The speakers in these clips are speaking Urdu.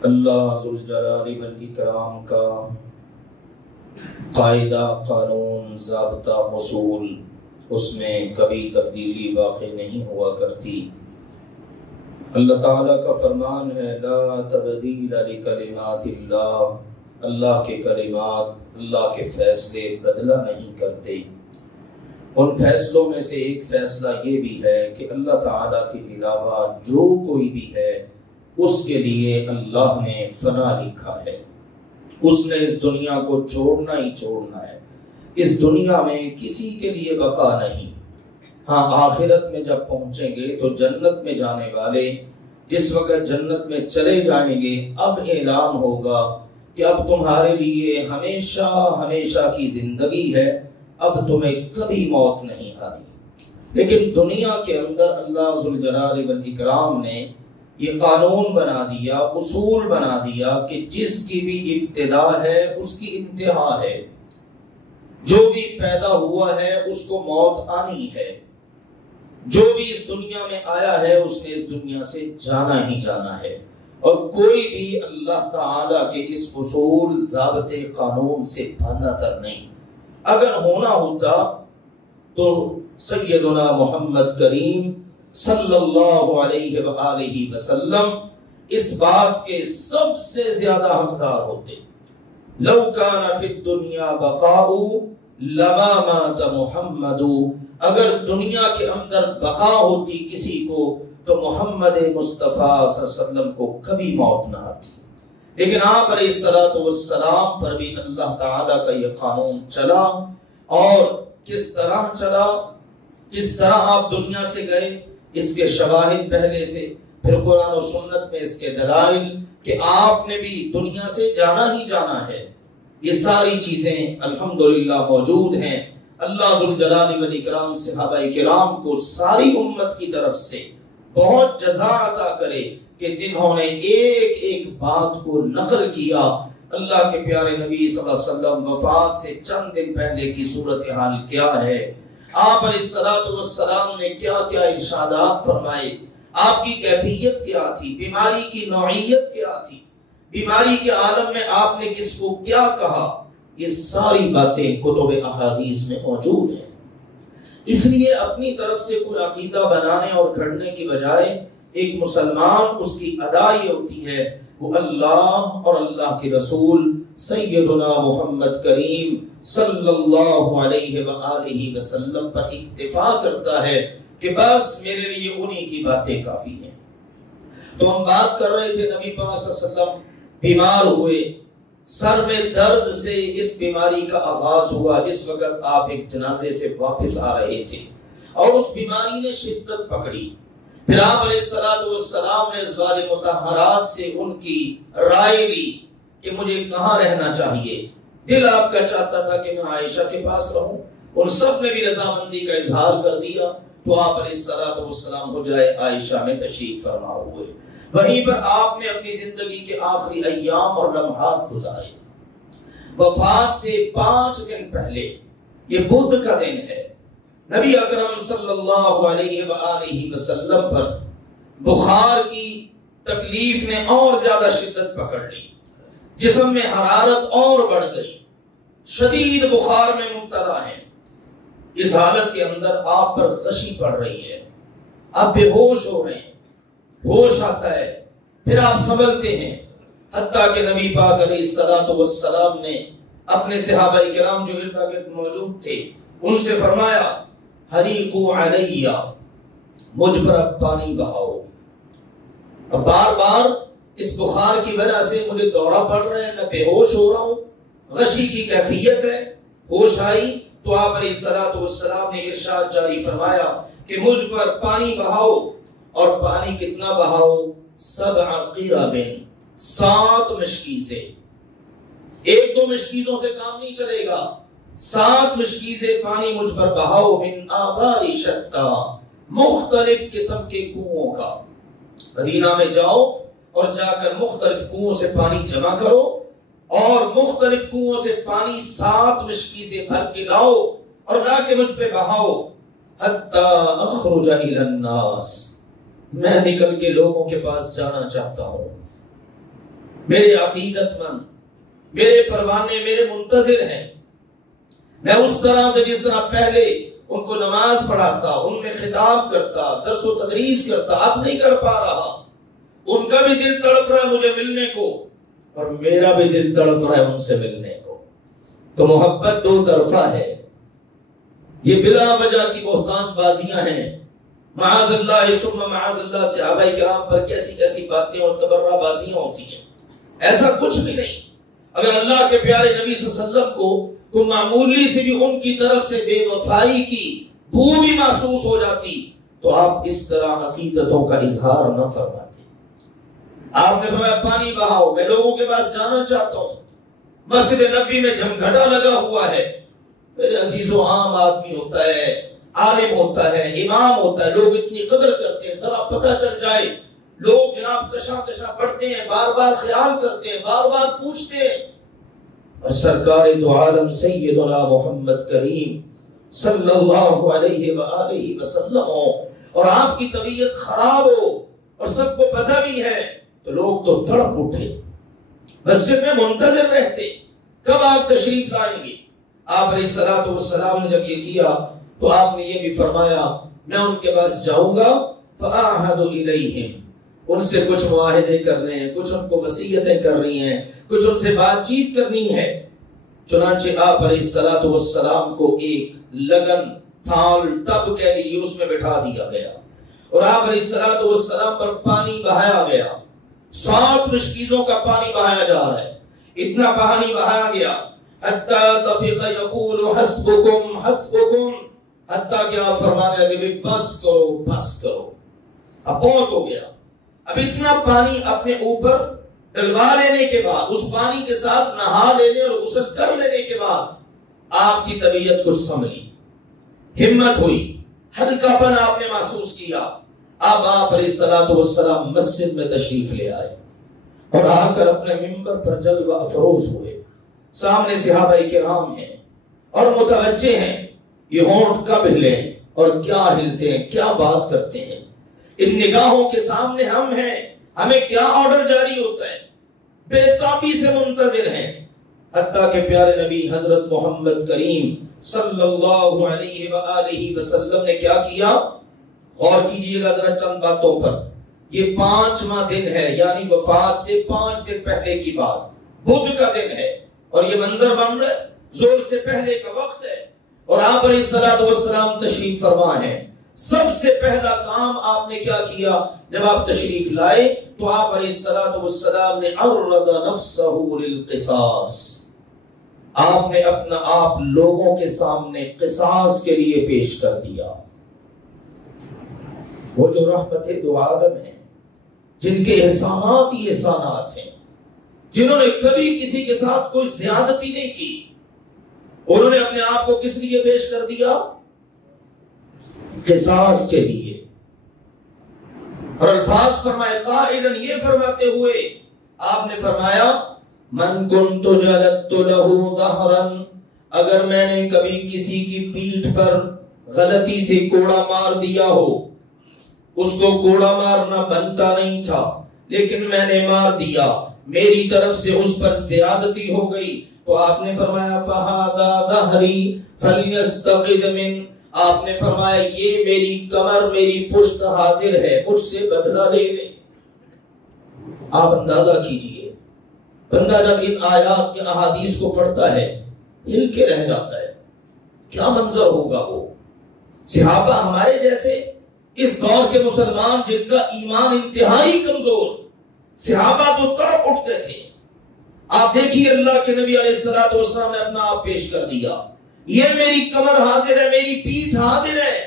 اللہ ذوالجلال والاکرام کا قاعدہ، قانون، ضابطہ، اصول، اس میں کبھی تبدیلی واقع نہیں ہوا کرتی۔ اللہ تعالیٰ کا فرمان ہے لا تبدیل لکلمات اللہ، اللہ کے کلمات، اللہ کے فیصلے بدلہ نہیں کرتے۔ ان فیصلوں میں سے ایک فیصلہ یہ بھی ہے کہ اللہ تعالیٰ کے علاوہ جو کوئی بھی ہے اس کے لیے اللہ نے فنا لکھا ہے، اس نے اس دنیا کو چھوڑنا ہی چھوڑنا ہے، اس دنیا میں کسی کے لیے بقا نہیں۔ ہاں، آخرت میں جب پہنچیں گے تو جنت میں جانے والے جس وقت جنت میں چلے جائیں گے، اب اعلان ہوگا کہ اب تمہارے لیے ہمیشہ ہمیشہ کی زندگی ہے، اب تمہیں کبھی موت نہیں آنی۔ لیکن دنیا کے اندر اللہ ذوالجلال والاکرام نے یہ قانون بنا دیا، اصول بنا دیا کہ جس کی بھی ابتدا ہے اس کی انتہا ہے، جو بھی پیدا ہوا ہے اس کو موت آنی ہے، جو بھی اس دنیا میں آیا ہے اس نے اس دنیا سے جانا ہی جانا ہے، اور کوئی بھی اللہ تعالیٰ کے اس اصول، ضابطے، قانون سے باندھا تر نہیں۔ اگر ہونا ہوتا تو سیدنا محمد کریم صلی اللہ علیہ وآلہ وسلم اس بات کے سب سے زیادہ حقدار ہوتے۔ لو کان فی الدنیا بقاء لما مات محمد، اگر دنیا کے اندر بقا ہوتی کسی کو تو محمد مصطفیٰ صلی اللہ علیہ وسلم کو کبھی موت نہ آتی۔ لیکن آپ علیہ السلام پر بھی اللہ تعالیٰ کا یہ قانون چلا، اور کس طرح چلا، کس طرح آپ دنیا سے گئے، اس کے شواہد پہلے سے، پھر قرآن و سنت میں اس کے دلائل کہ آپ نے بھی دنیا سے جانا ہی جانا ہے، یہ ساری چیزیں الحمدللہ موجود ہیں۔ اللہ ذوالجلال والاکرام صحابہ کرام کو ساری امت کی طرف سے بہت جزا عطا کرے کہ جنہوں نے ایک ایک بات کو نقل کیا۔ اللہ کے پیارے نبی صلی اللہ علیہ وسلم وفات سے چند دن پہلے کی صورتحال کیا ہے، آپ علیہ السلام نے کیا کیا ارشادات فرمائے، آپ کی کیفیت کیا تھی، بیماری کی نوعیت کیا تھی، بیماری کے عالم میں آپ نے کس کو کیا کہا، یہ ساری باتیں کتب احادیث میں موجود ہیں۔ اس لیے اپنی طرف سے کوئی عقیدہ بنانے اور گھڑنے کی بجائے ایک مسلمان اس کی ادا یہ ہوتی ہے وہ اللہ اور اللہ کے رسول سیدنا محمد کریم صلی اللہ علیہ وآلہ وسلم پر اکتفا کرتا ہے کہ بس میرے لیے انہی کی باتیں کافی ہیں۔ تو ہم بات کر رہے تھے نبی پاک صلی اللہ علیہ وسلم بیمار ہوئے، سر میں درد سے اس بیماری کا آغاز ہوا جس وقت آپ ایک جنازے سے واپس آ رہے تھے، اور اس بیماری نے شدت پکڑی۔ پھر آپ علیہ السلام نے ازواج مطہرات سے ان کی رائے لی کہ مجھے کہاں رہنا چاہیے، دل آپ کا چاہتا تھا کہ میں عائشہ کے پاس رہوں، ان سب نے بھی رضامندی کا اظہار کر دیا، تو آپ علیہ السلام حجرہ عائشہ میں تشریف فرما ہوئے، وہیں پر آپ نے اپنی زندگی کے آخری ایام اور لمحات گزارے۔ وفات سے 5 دن پہلے، یہ بدھ کا دن ہے، نبی اکرم صلی اللہ علیہ وآلہ وسلم پر بخار کی تکلیف نے اور زیادہ شدت پکڑ لی، جسم میں حرارت اور بڑھ گئی، شدید بخار میں مبتلا ہیں۔ اس حالت کے اندر آپ پر غشی پڑ رہی ہے، آپ بے ہوش ہو رہے ہیں، ہوش آتا ہے، پھر آپ سنبھلتے ہیں، حتیٰ کہ نبی پاک علیہ السلام نے اپنے صحابہ کرام جو ارد گرد موجود تھے ان سے فرمایا حریقوا علیہ، مجھ پر اب پانی بہاؤ، اب بار بار اس بخار کی وجہ سے مجھے دورہ پڑ رہے ہیں، میں بے ہوش ہو رہا ہوں، غشی کی کیفیت ہے۔ ہوش آئی تو آپ علیہ السلام نے ارشاد جاری فرمایا کہ مجھ پر پانی بہاؤ، اور پانی کتنا بہاؤ؟ 7 قرب، 7 مشکیزیں، 1-2 مشکیزوں سے کام نہیں چلے گا، 7 مشکیزیں پانی مجھ پر بہاؤ، من آبار شتا، مختلف قسم کے کنووں کا۔ مدینہ میں جاؤ اور جا کر مختلف کنووں سے پانی جمع کرو، اور مختلف کنووں سے پانی 7 مشکیزیں بھر کے لاؤ اور لا کے مجھ پہ بہاؤ، حتی اخرج الی الناس، میں نکل کے لوگوں کے پاس جانا چاہتا ہوں۔ میرے عقیدت مند، میرے پروانے میرے منتظر ہیں. میں اس طرح سے جس طرح پہلے ان کو نماز پڑھاتا، ان میں خطاب کرتا، درس و تدریس کرتا، اب نہیں کر پا رہا. ان کا بھی دل تڑپ رہا ہے مجھے ملنے کو، اور میرا بھی دل تڑپ رہا ہے ان سے ملنے کو. تو محبت دو طرفہ ہے. یہ بلا وجہ کی بہتان بازیاں ہیں. معاذ اللہ ثم معاذ اللہ صحابہ کرام پر کیسی کیسی باتیں اور تبرہ بازیاں ہوتی ہیں. ایسا کچھ بھی نہیں. اگر اللہ کے پیارے نبی صلی اللہ علیہ وسلم کو معمولی سے بھی ان کی طرف سے بے وفائی کی بو بھی محسوس ہو جاتی تو آپ اس طرح عقیدتوں کا اظہار نہ فرماتے. آپ نے فرمایا پانی بہاؤ، میں لوگوں کے پاس جانا چاہتا ہوں. مسجد نبوی میں جمگھٹا لگا ہوا ہے. میرے عزیزو، عام آدمی ہوتا ہے، عالم ہوتا ہے، امام ہوتا ہے، لوگ اتنی قدر کرتے ہیں، ذرا پتہ چل جائے لوگ جناب کشاں کشاں پڑھتے ہیں، بار بار خیال کرتے ہیں، بار بار پوچھتے ہیں. اور سرکار دو عالم سیدنا محمد کریم صلی اللہ علیہ وآلہ وسلم ہو اور آپ کی طبیعت خراب ہو اور سب کو پتہ بھی ہے تو لوگ تو تڑپ اٹھے، مسجد میں منتظر رہتے کب آپ تشریف لائیں گے. آپ علیہ الصلوۃ والسلام نے جب یہ کیا تو آپ نے یہ بھی فرمایا میں ان کے پاس جاؤں گا فَأَعْهَدُ إِلَيْهِمْ، ان سے کچھ معاہدے کرنے ہیں، کچھ ان کو وصیتیں کرنی ہیں، کچھ ان سے بات چیت کرنی ہے. چنانچہ آپ علیہ الصلوۃ والسلام کو ایک لگن تھال ٹب کہہ لیجیے اس میں بٹھا دیا گیا اور آپ علیہ الصلوۃ والسلام پر پانی بہایا گیا. 7 مشکیزوں کا پانی بہایا جا رہا ہے. اتنا پانی بہایا گیا حتی تفق یقول حسبکم حسبکم، حتیٰ کہ آپ فرمانے لگے بس کرو بس کرو، اب بہت ہو گیا. اب اتنا پانی اپنے اوپر ڈلوا لینے کے بعد، اس پانی کے ساتھ نہا لینے اور غسل کر لینے کے بعد آپ کی طبیعت کچھ سنبھلی، ہمت ہوئی، ہلکا پن آپ نے محسوس کیا. اب آپ علیہ الصلوۃ والسلام مسجد میں تشریف لے آئے اور آ کر اپنے منبر پر جلوہ افروز ہوئے. سامنے صحابہ کرام ہیں اور متوجہ ہیں یہ ہونٹ کب ہلے اور کیا ہلتے ہیں، کیا بات کرتے ہیں. ان نگاہوں کے سامنے ہم ہیں، ہمیں کیا آرڈر جاری ہوتا ہے، بے تابی سے منتظر ہیں. حتیٰ کہ پیارے نبی حضرت محمد کریم صلی اللہ علیہ وآلہ وسلم نے کیا کیا، غور کیجئے گا ذرا چند باتوں پر. یہ 5واں دن ہے، یعنی وفات سے 5 دن پہلے کی بات، بدھ کا دن ہے اور یہ منظر بن رہا ہے، زور سے پہلے کا وقت ہے اور آپ علیہ الصلوۃ والسلام تشریف فرما ہیں. سب سے پہلا کام آپ نے کیا کیا، جب آپ تشریف لائے تو آپ علیہ الصلوۃ والسلام نے عرض نفسہ للقصاص، آپ نے اپنا آپ لوگوں کے سامنے قصاص کے لیے پیش کر دیا. وہ جو رحمت دو عالم ہیں، جن کے احسانات ہی احسانات ہیں، جنہوں نے کبھی کسی کے ساتھ کوئی زیادتی نہیں کی، انہوں نے اپنے آپ کو کس لیے پیش کر دیا، قصاص کے لیے. اور الفاظ فرمائے قائلا، یہ فرماتے ہوئے آپ نے فرمایا من کنت جلدت له ظہرا، اگر میں نے کبھی کسی کی پیٹھ پر غلطی سے کوڑا مار دیا ہو، اس کو کوڑا مارنا بنتا نہیں تھا لیکن میں نے مار دیا، میری طرف سے اس پر زیادتی ہو گئی، تو آپ نے فرمایا فہذا ظہری فلیستقد من، آپ نے فرمایا یہ میری کمر میری پشت حاضر ہے، مجھ سے بدلہ لے لے. آپ اندازہ کیجئے بندہ جب ان آیات کے احادیث کو پڑھتا ہے ہل کے رہ جاتا ہے، کیا منظر ہوگا. وہ صحابہ ہمارے جیسے اس دور کے مسلمان جن کا ایمان انتہائی کمزور، صحابہ جو تڑپ اٹھتے تھے. آپ دیکھیے اللہ کے نبی علیہ الصلوۃ والسلام نے اپنا آپ پیش کر دیا، یہ میری کمر حاضر ہے، میری پیٹھ حاضر ہے.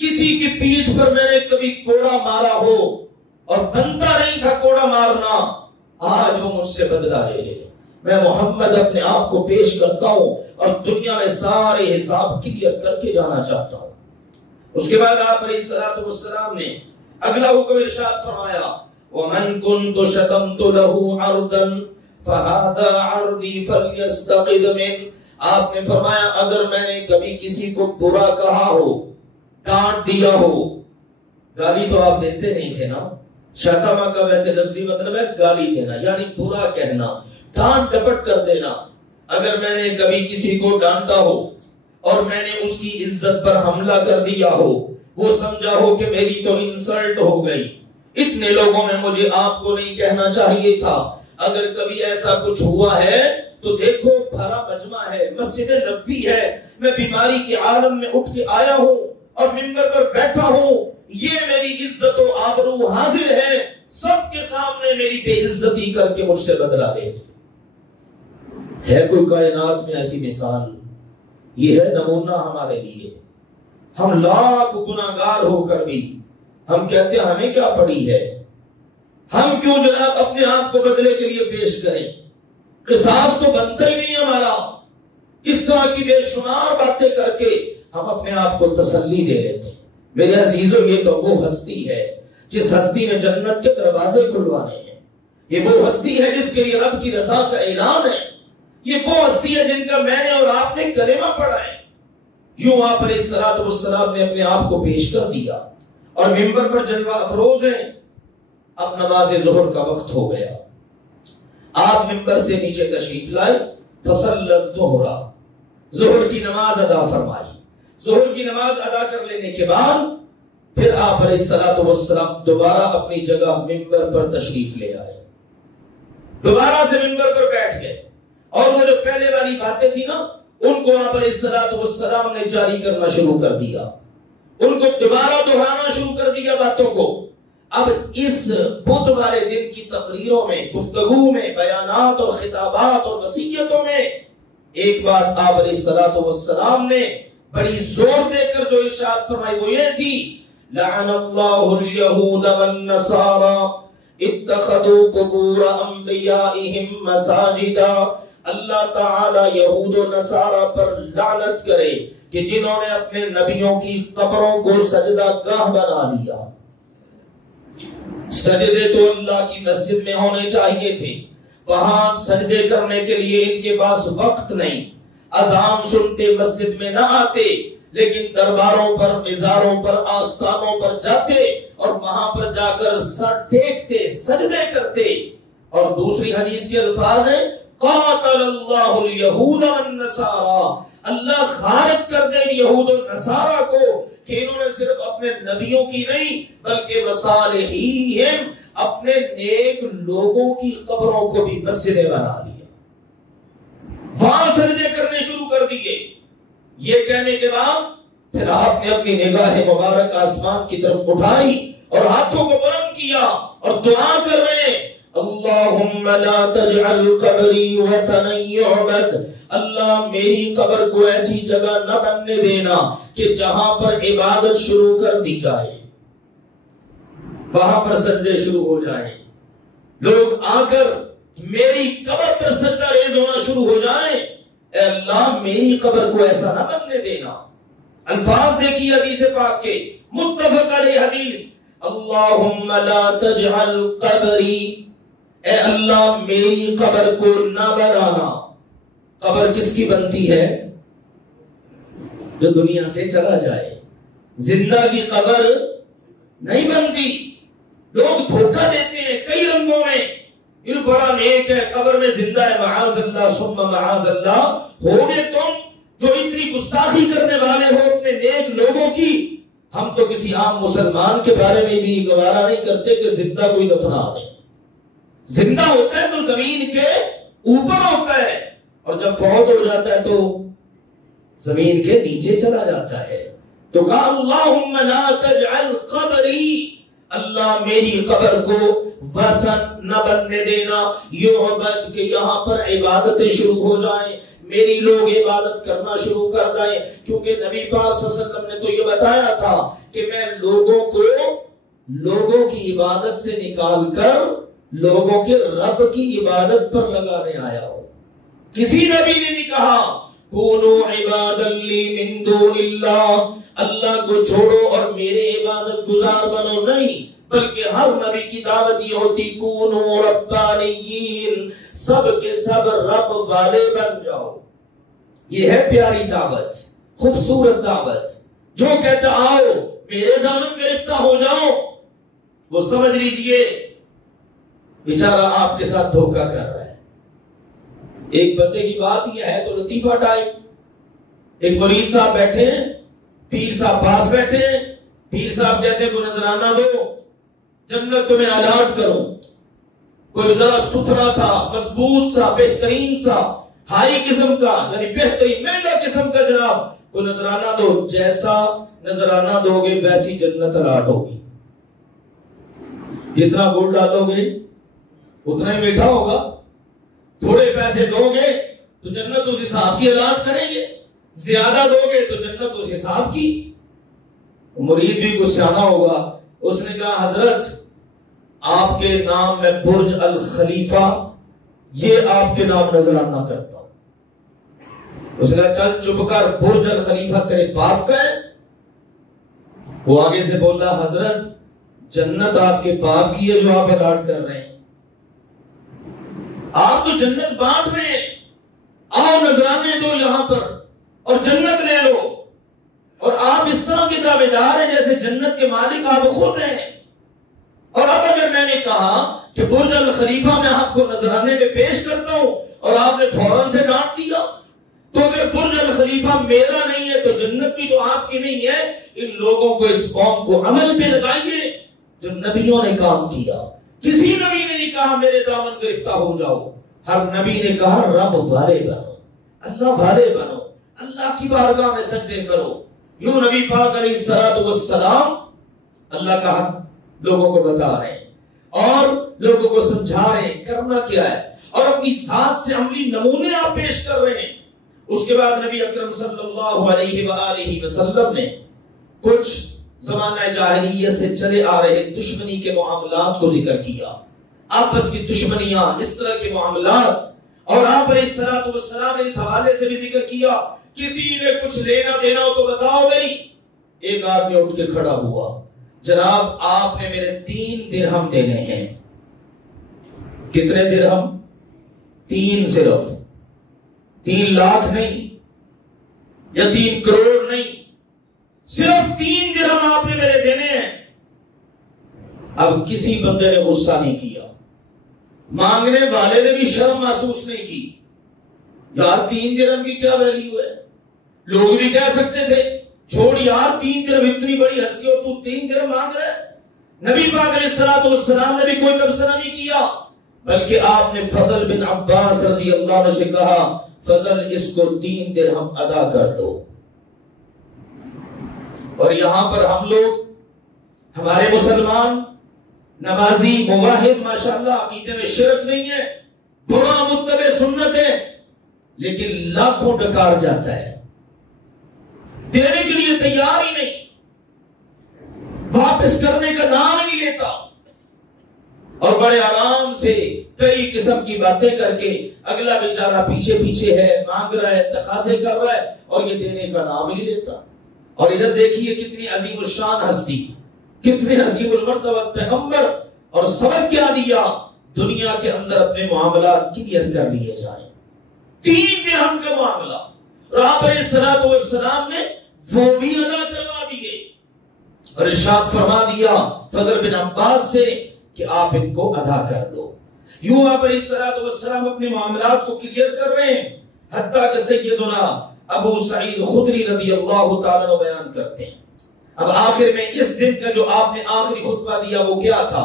کسی کی پیٹھ پر میں نے کبھی کوڑا مارا ہو اور بنتا نہیں تھا کوڑا مارنا، آج وہ مجھ سے بدلہ لے لے. میں محمد اپنے آپ کو پیش کرتا ہوں اور دنیا میں سارے حساب کلیئر کر کے جانا چاہتا ہوں. اس کے بعد آپ علیہ الصلوۃ والسلام نے اگلا حکم ارشاد فرمایا وَمَن كُنْتُ شَتَمْتُ لَهُ عَرْضًا فَهَذَا عَرْضِي فَلْيَسْتَقِدْ مِنْ، آپ نے فرمایا اگر میں نے کبھی کسی کو برا کہا ہو، ڈانٹ دیا ہو، گالی تو آپ دیتے نہیں تھے نا، شتمہ کا ویسے لفظی مطلب ہے گالی دینا، یعنی برا کہنا، ڈانٹ ڈپٹ کر دینا۔ اگر میں نے کبھی کسی کو ڈانٹا ہو اور میں نے اس کی عزت پر حملہ کر دیا ہو، وہ سمجھا ہو کہ میری تو انسلٹ ہو گئی، اتنے لوگوں میں مجھے آپ کو نہیں کہنا چاہیے تھا، اگر کبھی ایسا کچھ ہوا ہے تو دیکھو بھرا مجمع ہے، مسجد نبوی ہے، میں بیماری کے عالم میں اٹھ کے آیا ہوں اور منبر پر بیٹھا ہوں، یہ میری عزت و آبرو حاضر ہے، سب کے سامنے میری بے عزتی کر کے مجھ سے بدلا لے۔ ہے کوئی کائنات میں ایسی مثال؟ یہ ہے نمونہ ہمارے لیے۔ ہم لاکھ گناہگار ہو کر بھی ہم کہتے ہیں ہمیں کیا پڑی ہے، ہم کیوں جناب اپنے آپ کو بدلے کے لیے پیش کریں، قصاص تو بنتا ہی نہیں ہمارا۔ اس طرح کی بے شمار باتیں کر کے ہم اپنے آپ کو تسلی دے لیتے ہیں۔ میرے عزیزو، یہ تو وہ ہستی ہے جس ہستی نے جنت کے دروازے کھلوانے ہیں، یہ وہ ہستی ہے جس کے لیے رب کی رضا کا اعلان ہے، یہ وہ ہستی ہے جن کا میں نے اور آپ نے کلمہ پڑھا ہے۔ یوں آپ علیہ الصلوۃ والسلام نے اپنے آپ کو پیش کر دیا اور منبر پر جلوہ افروز ہیں۔ اب نماز ظہر کا وقت ہو گیا، آپ منبر سے نیچے تشریف لائے، فصلی الظہر، ظہر کی نماز ادا فرمائی۔ ظہر کی نماز ادا کر لینے کے بعد پھر آپ علیہ الصلوۃ والسلام دوبارہ اپنی جگہ منبر پر تشریف لے آئے، دوبارہ سے منبر پر بیٹھ گئے، اور وہ جو پہلے والی باتیں تھی نا ان کو آپ علیہ الصلوۃ والسلام نے جاری کرنا شروع کر دیا، ان کو دوبارہ دہرانا شروع کر دیا باتوں کو۔ اب اس بدھ والے دن کی تقریروں میں، گفتگو میں، بیانات اور خطابات اور وصیتوں میں ایک بات آپ علیہ الصلوۃ والسلام نے بڑی زور دے کر جو ارشاد فرمائی وہ یہ تھی، لعن اللہ الیہود والنصارى اتخذوا قبور انبیائہم مساجدا، اللہ تعالی یہود و نصارہ پر لعنت کرے کہ جنہوں نے اپنے نبیوں کی قبروں کو سجدہ گاہ بنا لیا۔ سجدے تو اللہ کی مسجد میں ہونے چاہیے تھے، وہاں سجدے کرنے کے لیے ان کے پاس وقت نہیں، اذان سنتے مسجد میں نہ آتے، لیکن درباروں پر، مزاروں پر، آستانوں پر جاتے اور وہاں پر جا کر سر ٹیکتے، سجدے کرتے۔ اور دوسری حدیث کے الفاظ ہیں، قاتل اللہ الیہود والنصارى، اللہ غارت کر دے یہود و نصارہ کو کہ انہوں نے صرف اپنے نبیوں کی نہیں بلکہ وصالحیہم، اپنے نیک لوگوں کی قبروں کو بھی مسجدیں بنا لیا، وہاں سجدے کرنے شروع کر دیے۔ یہ کہنے کے بعد پھر آپ نے اپنی نگاہ مبارک آسمان کی طرف اٹھائی اور ہاتھوں کو بلند کیا اور دعا کر رہے ہیں، اللہم لا تجعل قبری وثنا یعبد، اللہ میری قبر کو ایسی جگہ نہ بننے دینا کہ جہاں پر عبادت شروع کر دی جائے، وہاں پر سجدے شروع ہو جائیں، لوگ آ کر میری قبر پر سجدہ ریز ہونا شروع ہو جائیں، اے اللہ میری قبر کو ایسا نہ بننے دینا۔ الفاظ دیکھیے حدیث پاک کے، متفق علیہ حدیث، اللہم لا تجعل قبری، اے اللہ میری قبر کو نہ بنانا۔ قبر کس کی بنتی ہے؟ جو دنیا سے چلا جائے، زندہ کی قبر نہیں بنتی۔ لوگ دھوکہ دیتے ہیں کئی رنگوں میں، یہ بڑا نیک ہے، قبر میں زندہ ہے، معاذ اللہ ثم معاذ اللہ، ہوگے تم جو اتنی گستاخی کرنے والے ہو اپنے نیک لوگوں کی۔ ہم تو کسی عام مسلمان کے بارے میں بھی گوارا نہیں کرتے کہ زندہ کوئی دفنا دیں، زندہ ہوتا ہے تو زمین کے اوپر ہوتا ہے، اور جب فوت ہو جاتا ہے تو زمین کے نیچے چلا جاتا ہے۔ تو کہا اللہم لا تجعل قبری، اللہ میری قبر کو وثن نہ بننے دینا، یعبد، کہ یہاں پر عبادتیں شروع ہو جائیں، میری لوگ عبادت کرنا شروع کر دیں، کیونکہ نبی پاک صلی اللہ علیہ وسلم نے تو یہ بتایا تھا کہ میں لوگوں کو لوگوں کی عبادت سے نکال کر لوگوں کے رب کی عبادت پر لگانے آیا ہوں۔ کسی نبی نے نہیں کہا کونو عبادا لی من دون اللہ، اللہ کو چھوڑو اور میرے عبادت گزار بنو، نہیں، بلکہ ہر نبی کی دعوت یہ ہوتی کونو ربانیین، سب کے سب رب والے بن جاؤ۔ یہ ہے پیاری دعوت، خوبصورت دعوت۔ جو کہتا آؤ میرے دامن گرفتہ ہو جاؤ، وہ سمجھ لیجئے بیچارہ آپ کے ساتھ دھوکہ کر رہا ہے۔ ایک بندے کی بات یہ ہے تو لطیفہ ٹائپ، ایک مرید صاحب بیٹھے ہیں، پیر صاحب پاس بیٹھے ہیں، پیر صاحب کہتے ہیں کوئی نذرانہ دو، جنت تمہیں الاٹ کرو، کوئی ذرا ستھرا سا مضبوط سا بہترین سا ہائی قسم کا یعنی بہترین مہنگا قسم کا جناب کوئی نذرانہ دو، جیسا نذرانہ دو گے ویسی جنت الاٹ ہوگی، جتنا گڑ ڈالو گے اتنا ہی میٹھا ہوگا، تھوڑے پیسے دو گے تو جنت اس حساب کی الاٹ کریں گے، زیادہ دو گے تو جنت اس حساب کی۔ مرید بھی کچھ سیانا ہوگا، اس نے کہا حضرت آپ کے نام میں برج الخلیفہ یہ آپ کے نام نذرانہ کرتا ہوں۔ اس نے کہا چل چپ کر، برج الخلیفہ تیرے باپ کا ہے؟ وہ آگے سے بول رہا حضرت جنت آپ کے باپ کی ہے جو آپ الاٹ کر رہے ہیں، آپ تو جنت بانٹ رہے ہیں، آؤ نذرانے دو یہاں پر اور جنت لے لو، اور آپ اس طرح کے دعوے دار ہیں جیسے جنت کے مالک آپ خود ہیں۔ اور اب اگر میں نے کہا کہ برج الخلیفہ میں آپ کو نذرانے میں پیش کرتا ہوں اور آپ نے فوراً سے ڈانٹ دیا، تو اگر برج الخلیفہ میرا نہیں ہے تو جنت بھی تو آپ کی نہیں ہے۔ ان لوگوں کو اس قوم کو عمل پہ لگائیے جو نبیوں نے کام کیا۔ کسی نبی نے نہیں کہا میرے دامن گرفتہ ہو جاؤ، ہر نبی نے کہا رب والے بنو، اللہ والے بنو، اللہ کی بارگاہ میں سجدے کرو۔ یوں نبی پاک علیہ الصلوۃ والسلام اللہ کا لوگوں کو بتا رہے ہیں اور لوگوں کو سمجھا رہے ہیں کرنا کیا ہے، اور اپنی ذات سے عملی نمونے آپ پیش کر رہے ہیں۔ اس کے بعد نبی اکرم صلی اللہ علیہ وآلہ وسلم نے کچھ زمانہ جاہلیت سے چلے آ رہے دشمنی کے معاملات کو ذکر کیا، آپس کی دشمنیاں، اس طرح کے معاملات، اور آپ علیہ الصلوۃ والسلام نے اس حوالے سے بھی ذکر کیا کسی نے کچھ لینا دینا ہو تو بتاؤ بھائی۔ ایک آدمی اٹھ کے کھڑا ہوا، جناب آپ نے میرے 3 درہم دینے ہیں۔ کتنے درہم؟ 3، صرف 3 لاکھ نہیں یا 3 کروڑ نہیں، صرف 3 درہم آپ نے میرے دینے ہیں۔ اب کسی بندے نے غصہ نہیں کیا، مانگنے والے نے بھی شرم محسوس نہیں کی، یار 3 درہم کی کیا ویلیو ہے۔ لوگ بھی کہہ سکتے تھے چھوڑ یار 3 درہم اتنی بڑی ہستی اور تو 3 درہم مانگ رہے۔ نبی پاک علیہ الصلوۃ والسلام نے بھی کوئی تبصرہ نہیں کیا، بلکہ آپ نے فضل بن عباس رضی اللہ عنہ سے کہا فضل اس کو 3 درہم ادا کر دو۔ اور یہاں پر ہم لوگ، ہمارے مسلمان نمازی موحد ماشاءاللہ عقیدے میں شرک نہیں ہے، بڑا متبع سنت ہے، لیکن لاکھوں ڈکار جاتا ہے، دینے کے لیے تیار ہی نہیں، واپس کرنے کا نام ہی نہیں لیتا، اور بڑے آرام سے کئی قسم کی باتیں کر کے اگلا بیچارہ پیچھے پیچھے ہے، مانگ رہا ہے، تقاضے کر رہا ہے، اور یہ دینے کا نام ہی نہیں لیتا۔ اور ادھر دیکھیے کتنی عظیم الشان ہستی، کتنے عظیم المرتبہ پیغمبر، اور سبق کیا دیا، دنیا کے اندر اپنے معاملات کلیئر کر لیے جائیں۔ 3 درہم کا معاملہ، اور آپ علیہ الصلوۃ والسلام نے وہ بھی ادا کروا دیے، اور ارشاد فرما دیا فضل بن عباس سے کہ آپ ان کو ادا کر دو۔ یوں آپ علیہ الصلوۃ والسلام اپنے معاملات کو کلیئر کر رہے ہیں، حتیٰ کہ سیدنا ابو سعید خدری رضی اللہ تعالیٰ عنہ بیان کرتے ہیں۔ اب آخر میں اس دن کا جو آپ نے آخری خطبہ دیا وہ کیا تھا؟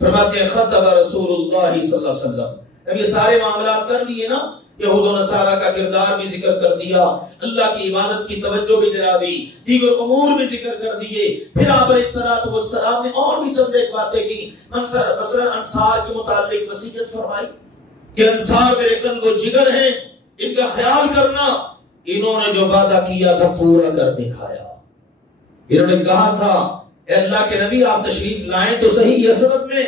فرماتے ہیں خطب رسول اللہ صلی اللہ علیہ وسلم۔ اب یہ سارے معاملات کر لیے نا، یہود و نصارہ کا کردار بھی ذکر کر دیا، اللہ کی عبادت کی توجہ بھی دلا دی، دیگر امور بھی ذکر کر دیے، پھر آپ علیہ الصلوۃ والسلام نے اور بھی چند ایک باتیں کی۔ مثلا انصار کے متعلق وصیت فرمائی کہ انصار میرے قلب و جگر ہیں، ان کا خیال کرنا، انہوں نے جو وعدہ کیا تھا پورا کر دکھایا۔ انہوں نے کہا تھا اے اللہ کے نبی آپ تشریف لائیں تو صحیح عصمت میں،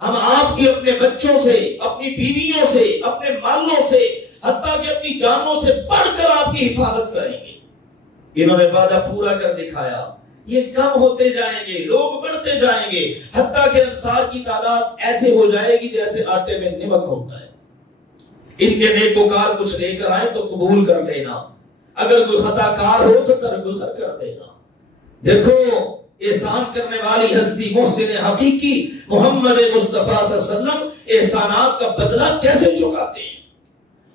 ہم آپ کی اپنے بچوں سے، اپنی بیویوں سے، اپنے مالوں سے، حتیٰ کہ اپنی جانوں سے بڑھ کر آپ کی حفاظت کریں گے۔ انہوں نے وعدہ پورا کر دکھایا۔ یہ کم ہوتے جائیں گے، لوگ بڑھتے جائیں گے، حتیٰ کہ انصار کی تعداد ایسے ہو جائے گی جیسے آٹے میں نمک ہوتا ہے۔ ان کے نیکوکار کچھ لے کر آئیں تو قبول کر لینا، اگر کوئی خطا کار ہو تو درگزر کر دینا۔ دیکھو احسان کرنے والی ہستی محسن حقیقی محمد مصطفیٰ صلی اللہ علیہ وسلم احسانات کا بدلہ کیسے چکاتے ہیں؟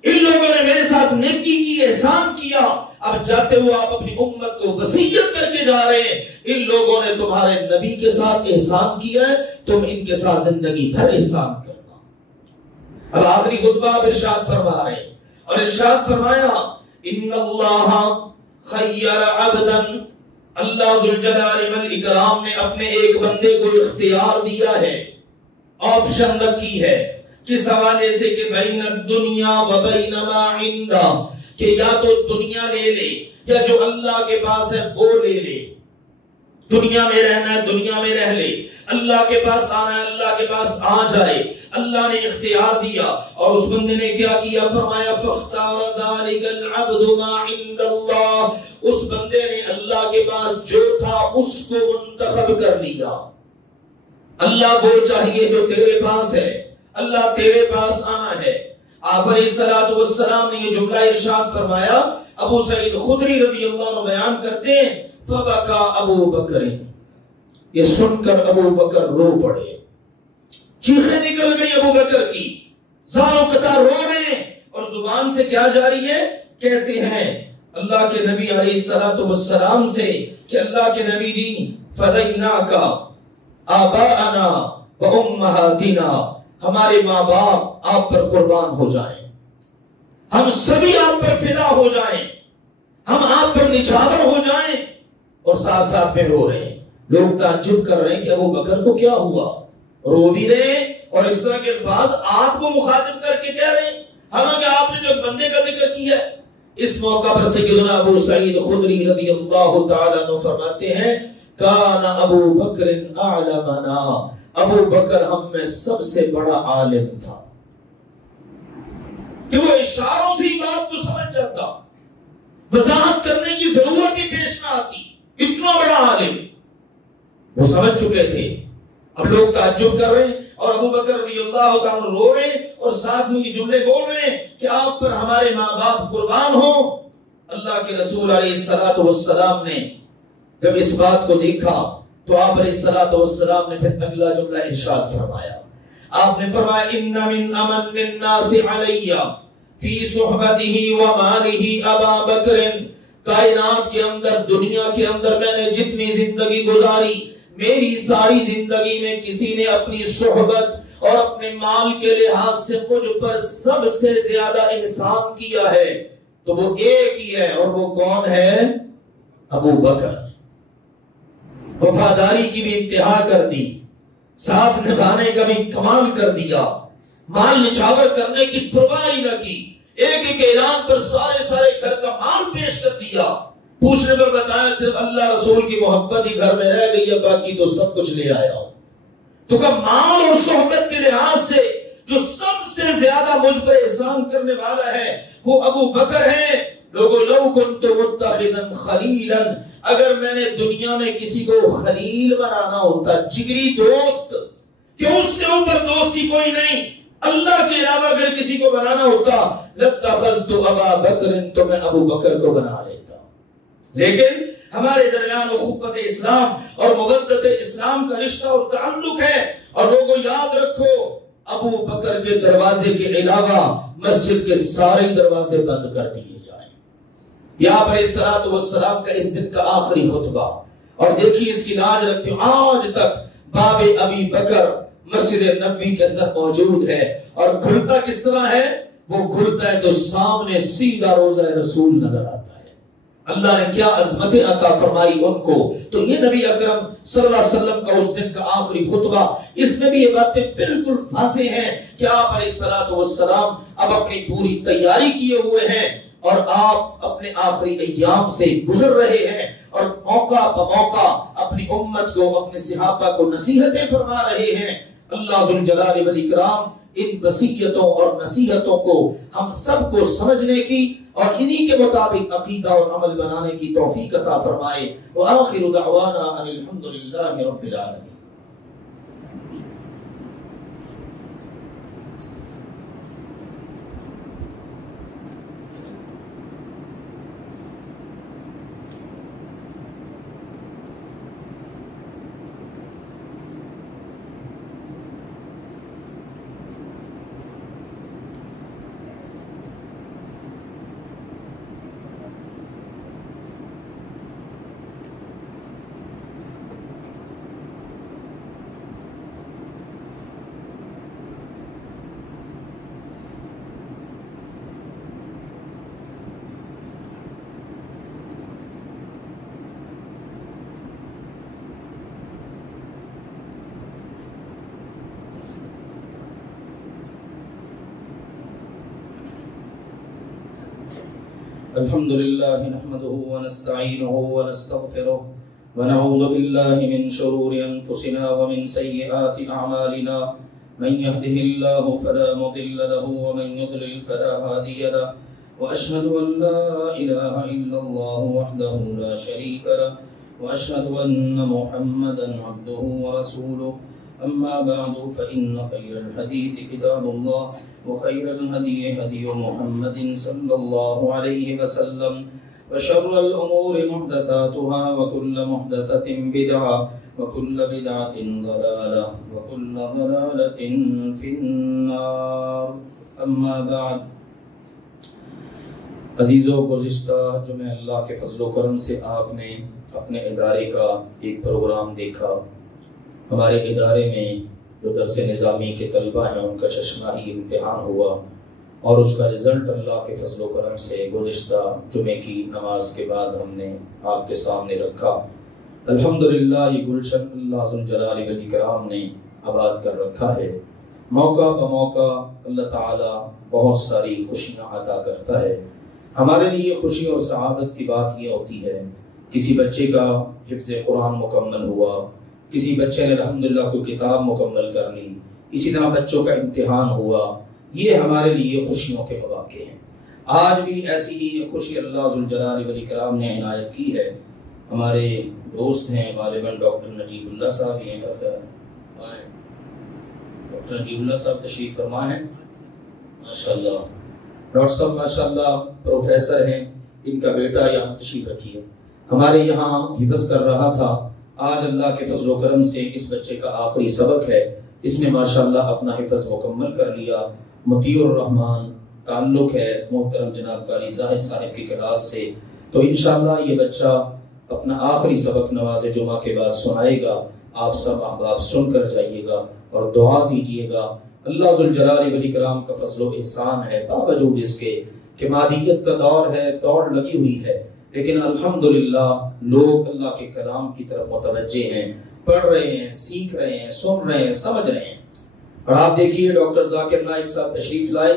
ان لوگوں نے میرے ساتھ نیکی کی، احسان کیا، اب جاتے ہوئے آپ اپنی امت کو وصیت کر کے جا رہے ہیں، ان لوگوں نے تمہارے نبی کے ساتھ احسان کیا ہے، تم ان کے ساتھ زندگی بھر احسان کرنا۔ اب آخری خطبہ آپ ارشاد فرما رہے ہیں، اور ارشاد فرمایا ان اللہ خیر عبدا، اللہ ذوالجلال والاکرام نے اپنے ایک بندے کو اختیار دیا ہے، آپشن رکھی ہے، کس حوالے سے کہ بین الدنیا و بین ما عندہ، کہ یا تو دنیا لے لے یا جو اللہ کے پاس ہے وہ لے لے۔ دنیا میں رہنا ہے دنیا میں رہ لے، اللہ کے پاس آنا ہے اللہ کے پاس آ جائے۔ اللہ نے اختیار دیا اور اس بندے نے کیا کیا؟ فرمایا فاختار ذلک العبد ما عند اللہ، اس بندے نے اللہ کے پاس جو تھا اس کو منتخب کر لیا۔ اللہ وہ چاہیے جو تیرے پاس ہے، اللہ تیرے پاس آنا ہے۔ آپ علیہ الصلوۃ والسلام نے یہ جملہ ارشاد فرمایا، ابو سعید خدری رضی اللہ عنہ بیان کرتے ہیں فبکا ابو بکر، یہ سن کر ابو بکر رو پڑے، چیخیں نکل گئی ابو بکر کی، زاروں قطار رو رہے ہیں، اور زبان سے کیا جاری ہے؟ کہتے ہیں اللہ کے نبی علیہ الصلوۃ والسلام سے کہ اللہ کے نبی جی فدیناک آباءنا و امہاتنا، ہمارے ماں باپ آپ پر قربان ہو جائیں، ہم سبھی آپ پر فدا ہو جائیں، ہم آپ پر نچھاور ہو جائیں، اور ساتھ ساتھ میں رو رہے ہیں۔ لوگ تعجب کر رہے ہیں کہ ابو بکر کو کیا ہوا، رو بھی رہے ہیں اور اس طرح کے الفاظ آپ کو مخاطب کر کے کہہ رہے ہیں، حالانکہ آپ نے جو بندے کا ذکر کیا ہے۔ اس موقع پر سیدنا ابو سعید خدری رضی اللہ تعالیٰ عنہ فرماتے ہیں کان ابو بکر اعلمنا، ابو بکر ہم میں سب سے بڑا عالم تھا، کہ وہ اشاروں سے ہی بات کو سمجھ جاتا، وضاحت کرنے کی ضرورت ہی پیش نہ آتی، اتنا بڑا عالم وہ سمجھ چکے تھے۔ اب لوگ تعجب کر رہے ہیں اور ابو بکر رضی اللہ تعالیٰ رو رہے ہیں اور ساتھ میں یہ جملے بول رہے ہیں کہ آپ پر ہمارے ماں باپ قربان ہوں۔ اللہ کے رسول علیہ الصلوۃ والسلام نے جب اس بات کو دیکھا تو آپ علیہ الصلوۃ والسلام نے پھر اگلا جملہ ارشاد فرمایا، آپ نے فرمایا ان من امن الناس علی فی صحبتہ و مالہ ابا بکر، کائنات کے اندر دنیا کے اندر میں نے جتنی زندگی گزاری، میری ساری زندگی میں کسی نے اپنی صحبت اور اپنے مال کے لحاظ سے مجھ پر سب سے زیادہ احسان کیا ہے تو وہ ایک ہی ہے، اور وہ کون ہے؟ ابو بکر۔ وفاداری کی بھی انتہا کر دی، ساتھ نبھانے کا بھی کمال کر دیا، مال نچھاور کرنے کی پرواہ ہی نہ کی، ایک ایک اعلان پر سارے گھر کا مال پیش کر دیا، پوچھنے پر بتایا صرف اللہ رسول کی محبت ہی گھر میں رہ گئی ہے، باقی تو سب کچھ لے آیا ہوں۔ تو کہ مال اور صحبت کے لحاظ سے جو سب سے زیادہ مجھ پر احسان کرنے والا ہے وہ ابو بکر ہے۔ لوگو لو کنت متخذا خلیلا، اگر میں نے دنیا میں کسی کو خلیل بنانا ہوتا، جگری دوست، کہ اس سے اوپر دوستی کوئی نہیں، اللہ کے علاوہ اگر کسی کو بنانا ہوتا لاتخذت ابا بکر، تو میں ابو بکر کو بنا لیتا۔ لیکن ہمارے درمیان اخوت اسلام اور مودت اسلام کا رشتہ اور تعلق ہے، اور لوگوں یاد رکھو ابو بکر کے دروازے کے علاوہ مسجد کے سارے دروازے بند کر دیے جائیں۔ یہ آپ علیہ الصلوۃ والسلام کا اس دن کا آخری خطبہ، اور دیکھیے اس کی لاج رکھتے ہو آج تک باب ابی بکر مسجد نبوی کے اندر موجود ہے، اور کھلتا کس طرح ہے؟ وہ کھلتا ہے تو سامنے سیدھا روضہ رسول نظر آتا ہے۔ اللہ نے کیا عظمتیں عطا فرمائی ان کو۔ تو یہ نبی اکرم صلی اللہ علیہ وسلم کا اس دن کا آخری خطبہ، اس میں بھی یہ باتیں بالکل واضح ہیں کہ آپ علیہ الصلوۃ والسلام اب اپنی پوری تیاری کیے ہوئے ہیں، اور آپ اپنے آخری ایام سے گزر رہے ہیں، اور موقع بموقع اپنی امت کو، اپنے صحابہ کو نصیحتیں فرما رہے ہیں۔ اللہ ذوالجلال والاکرام ان وصیتوں اور نصیحتوں کو ہم سب کو سمجھنے کی اور انہی کے مطابق عقیدہ اور عمل بنانے کی توفیق عطا فرمائے۔ وآخر دعوانا ان الحمدللہ رب العالمین۔ الحمد لله نحمده ونستعينه ونستغفره ونعوذ بالله من شرور أنفسنا ومن سيئات أعمالنا من يهده الله فلا مضل له ومن يضلل فلا هادي له وأشهد أن لا إله إلا الله وحده لا شريك له وأشهد أن محمدا عبده ورسوله أما بعد فإن خير الحديث كتاب الله وخير الهدي هدي محمد صلى الله عليه وسلم وشر الأمور محدثاتها وكل محدثة بدعة وكل بدعة ضلالة وكل ضلالة في النار أما بعد عزیزو گزشتہ جمعہ اللہ کے فضل و کرم سے آپ نے اپنے ادارے کا ایک پروگرام دیکھا. ہمارے ادارے میں جو درس نظامی کے طلبہ ہیں ان کا چشماہی امتحان ہوا اور اس کا رزلٹ اللہ کے فضل و کرم سے گزشتہ جمعے کی نماز کے بعد ہم نے آپ کے سامنے رکھا. الحمدللہ یہ گلشن اللہ ذوالجلال والاکرام نے آباد کر رکھا ہے. موقع بموقع اللہ تعالی بہت ساری خوشیاں عطا کرتا ہے. ہمارے لیے خوشی اور سعادت کی بات یہ ہوتی ہے کسی بچے کا حفظ قرآن مکمل ہوا, کسی بچے نے الحمدللہ کوئی کتاب مکمل کر لی, اسی طرح بچوں کا امتحان ہوا. یہ ہمارے لیے خوشیوں کے مواقع ہیں. آج بھی ایسی ہی خوشی اللہ ذوالجلال والاکرام نے عنایت کی ہے. ہمارے دوست ہیں غالباً ڈاکٹر نجیب اللہ صاحب ہیں, ڈاکٹر نجیب اللہ صاحب تشریف فرما ہیں. ماشاءاللہ ڈاکٹر صاحب ماشاءاللہ پروفیسر ہیں, ان کا بیٹا یہاں تشریف رکھی ہے, ہمارے یہاں حفظ کر رہا تھا. آج اللہ کے فضل و کرم سے اس بچے کا آخری سبق ہے, اس نے ماشاءاللہ اپنا حفظ مکمل کر لیا. مطیع الرحمن تعلق ہے محترم جناب قاری زاہد صاحب کی کلاس سے, تو انشاءاللہ یہ بچہ اپنا آخری سبق نماز جمعہ کے بعد سنائے گا. آپ سب احباب سن کر جائیے گا اور دعا دیجیے گا. اللہ ذوالجلال والاکرام کا فضل و احسان ہے باوجود اس کے کہ مادیت کا دور ہے, دوڑ لگی ہوئی ہے, لیکن الحمدللہ لوگ اللہ کے کلام کی طرف متوجہ ہیں, پڑھ رہے ہیں, سیکھ رہے ہیں, سن رہے ہیں, سمجھ رہے ہیں. اور آپ دیکھیے ڈاکٹر ذاکر نائک صاحب تشریف لائے,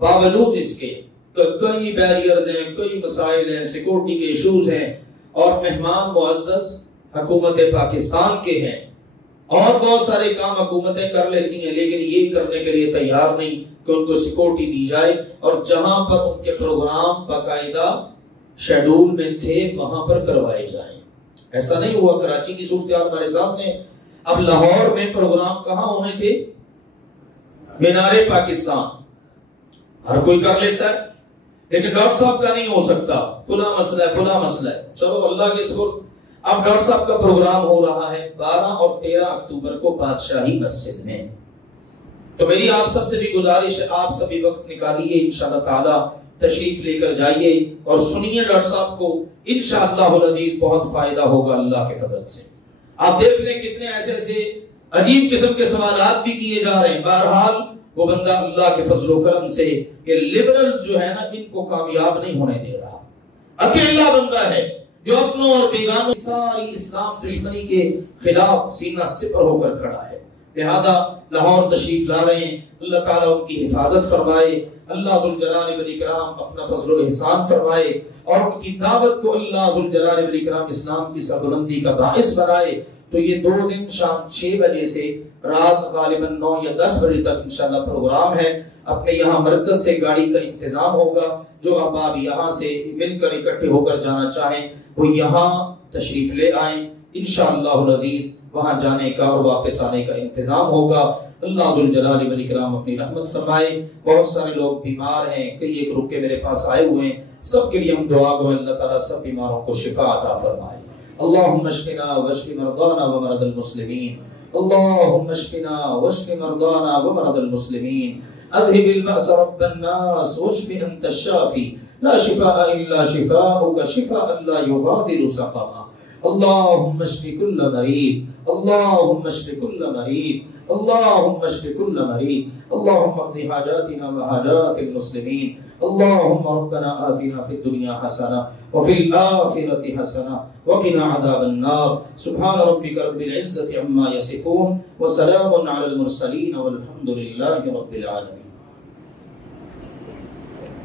باوجود اس کے کئی بیریئرز ہیں, کئی مسائل ہیں, سیکورٹی کے ایشوز ہیں, اور مہمان معزز حکومت پاکستان کے ہیں, اور بہت سارے کام حکومتیں کر لیتی ہیں, لیکن یہ کرنے کے لیے تیار نہیں کہ ان کو سیکورٹی دی جائے, اور جہاں پر ان کے پروگرام باقاعدہ شیڈول میں تھے وہاں پر کروائے جائیں. ایسا نہیں ہوا. کراچی کی صورتحال ہمارے سامنے. اب لاہور میں پروگرام کہاں ہونے تھے؟ مینار پاکستان. ہر کوئی کر لیتا ہے, لیکن ڈاکٹر صاحب کا نہیں ہو سکتا, فلاں مسئلہ ہے, فلاں مسئلہ ہے. چلو اللہ کے سپرد. اب ڈاکٹر صاحب کا پروگرام ہو رہا ہے 12 اور 13 اکتوبر کو بادشاہی مسجد میں. تو میری آپ سب سے بھی گزارش ہے, آپ سبھی وقت نکالیے, انشاءاللہ تعالی تشریف لے کر جائیے اور سنیے ڈاکٹر صاحب کو. انشاءاللہ العزیز بہت فائدہ ہوگا اللہ کے فضل سے. آپ دیکھ لیں کتنے ایسے ایسے عجیب قسم کے سوالات بھی کیے جا رہے ہیں. بہرحال وہ بندہ اللہ کے فضل و کرم سے یہ لبرل جو ہے نا ان کو کامیاب نہیں ہونے دے رہا. اکیلا بندہ ہے جو اپنوں اور بیگانوں ساری اسلام دشمنی کے خلاف سینہ سپر ہو کر کھڑا ہے. لہذا لاہور تشریف لا رہے ہیں, اللہ تعالیٰ ان کی حفاظت فرمائے, اللہ ذوالجلال والاکرام اپنا فضل و احسان فرمائے, اور ان کی دعوت کو اللہ ذوالجلال والاکرام اسلام کی سربلندی کا باعث بنائے. تو یہ 2 دن شام 6 بجے سے رات غالباً 9 یا 10 بجے تک انشاءاللہ پروگرام ہے. اپنے یہاں مرکز سے گاڑی کا انتظام ہوگا. جو احباب یہاں سے مل کر اکٹھے ہو کر جانا چاہیں وہ یہاں تشریف لے آئیں. انشاءاللہ العزیز وہاں جانے کا اور واپس آنے کا انتظام ہوگا. اللہ ذوالجلال والاکرام اپنی رحمت فرمائے. بہت سارے لوگ بیمار ہیں, کئی ایک رک کے میرے پاس آئے ہوئے ہیں, سب کے لیے ہم دعا کریں اللہ تعالیٰ سب بیماروں کو شفا عطا فرمائے. اللهم اشفنا واشف مرضانا ومرضى المسلمين. اللهم اشفنا واشف مرضانا ومرضى المسلمين. اذهب البأس رب الناس واشف انت الشافي لا شفاء الا شفاؤك شفاء لا يغادر سقما. اللهم اشف كل مريض. اللهم اشف كل مريض. اللهم اشف كل مريض. اللهم اقض حاجاتنا وحاجات المسلمين. اللهم ربنا آتنا في الدنيا حسنة وفي الآخرة حسنة وقنا عذاب النار. سبحان ربك رب العزة عما يصفون وسلام على المرسلين والحمد لله رب العالمين.